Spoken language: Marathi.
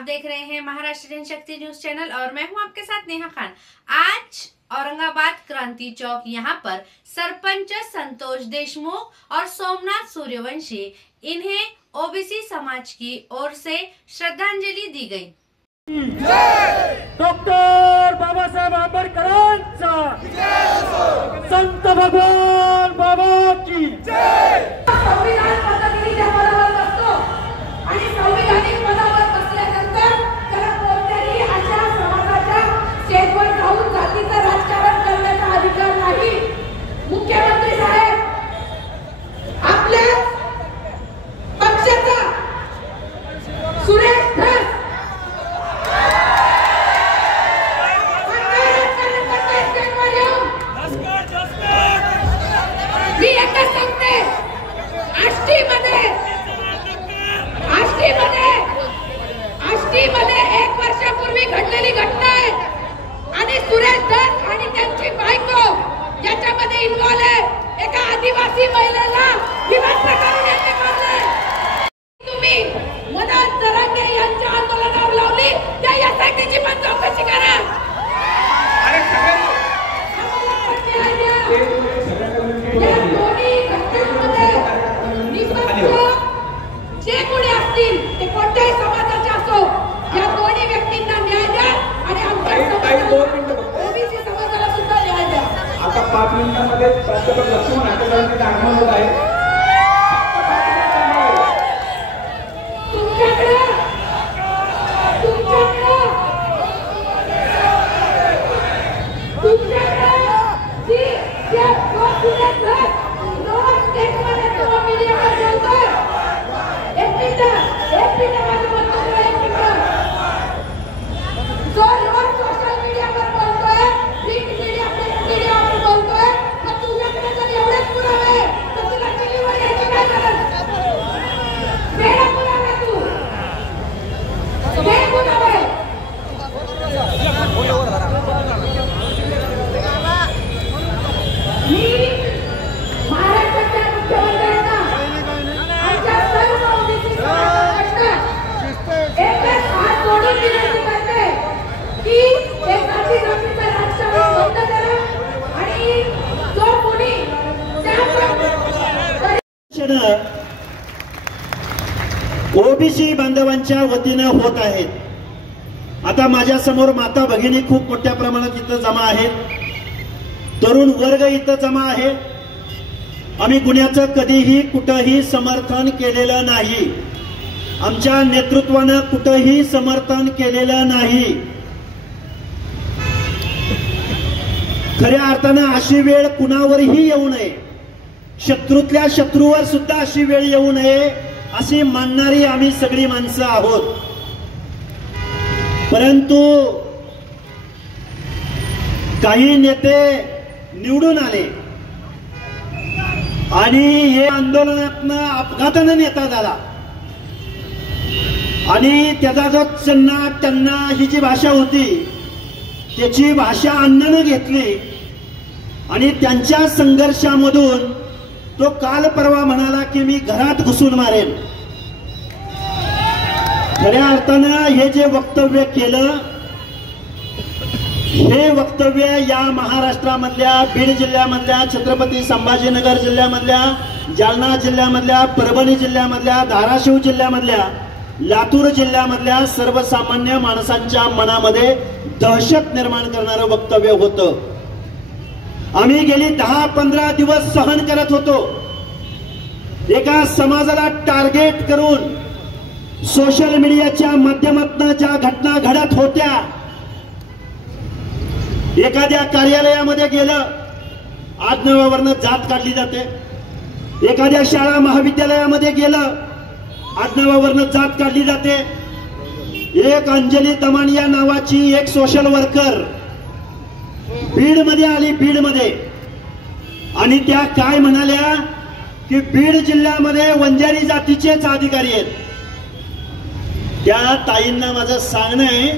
आप देख रहे हैं महाराष्ट्र जनशक्ति न्यूज चैनल और मैं हूं आपके साथ नेहा खान। आज औरंगाबाद क्रांति चौक यहां पर सरपंच संतोष देशमुख और सोमनाथ सूर्यवंशी इन्हें ओबीसी समाज की ओर से श्रद्धांजलि दी गई। डॉक्टर बाबासाहेब आंबेडकरांचा संत भगवान बाबा की संविधान पद्धतीने त्या पदावर बसतो आणि संविधानिक पदावर बसल्यानंतर त्याला कोणत्याही अशा समाजाच्या स्टेजवर जाऊन जातीचं राजकारण करण्याचा अधिकार नाही। मुख्यमंत्री साहेब आपल्या पक्षाचा सुरेश धस मी एकच सांगते, आष्टीमध्ये 1 वर्षापूर्वी घडलेली घटना आहे आणि सुरेश धस आणि त्यांची बायको याच्यामध्ये इन्व्हॉल्व आहे। एका आदिवासी महिलेला विवस्त्र करून यांनी मारले। तुम्ही मनोज जरांगे यांच्या आंदोलनावर लावली त्या यासाठीची पण चौकशी करा। जे कोणी असतील ते कोणत्याही समाजाचे असो, या दोन्ही व्यक्तींना न्याय द्या आणि ओबीसी समाजाला सुद्धा न्याय द्या। आता 5 मिनिटांमध्ये प्राध्यापक लक्ष्मण आठवलेंचे आगमन होत आहे। ओबीसी बांधवांच्या वतीने होत आहेत। आता माझ्या समोर माता भगिनी खूप मोठ्या प्रमाणात इथं जमा आहेत, तरुण वर्ग इथं जमा आहे। आम्ही गुन्ह्याचं कधीही कुठेही समर्थन केलेलं नाही, आमच्या नेतृत्वानं कुठेही समर्थन केलेलं नाही। खऱ्या अर्थानं अशी वेळ कुणावरही येऊ नये, शत्रूतल्या शत्रूवर सुद्धा अशी वेळ येऊ नये अशी मानणारी आम्ही सगळी माणसं आहोत। परंतु काही नेते निवडून आले आणि हे आंदोलनातनं अपघातानं नेता झाला आणि त्याचा जो त्यांना ही जी भाषा होती त्याची भाषा अण्णानं घेतली आणि त्यांच्या संघर्षामधून तो काल परवा म्हणाला की मी घरात घुसून मारेन। खऱ्या अर्थानं हे जे वक्तव्य केलं, हे वक्तव्य या महाराष्ट्रामधल्या बीड जिल्ह्यामधल्या, छत्रपती संभाजीनगर जिल्ह्यामधल्या, जालना जिल्ह्यामधल्या, परभणी जिल्ह्यामधल्या, धाराशिव जिल्ह्यामधल्या, लातूर जिल्ह्यामधल्या सर्वसामान्य माणसांच्या मनामध्ये दहशत निर्माण करणारं वक्तव्य होतं। आम्ही गेली 10-15 दिवस सहन करत होतो। एका समाजाला टार्गेट करून सोशल मीडियाच्या माध्यमातून ज्या घटना घडत होत्या, एखाद्या कार्यालयामध्ये गेलं आडनावावरनं जात काढली जाते, एखाद्या शाळा महाविद्यालयामध्ये गेलं आडनावावरनं जात काढली जाते। एक अंजली दमानिया नावाची एक सोशल वर्कर बीड मध्ये आली, बीड मध्ये, आणि त्या काय म्हणाल्या की बीड जिल्ह्यामध्ये वंजारी जातीचेच अधिकारी आहेत। त्या ताईंना माझं सांगणं आहे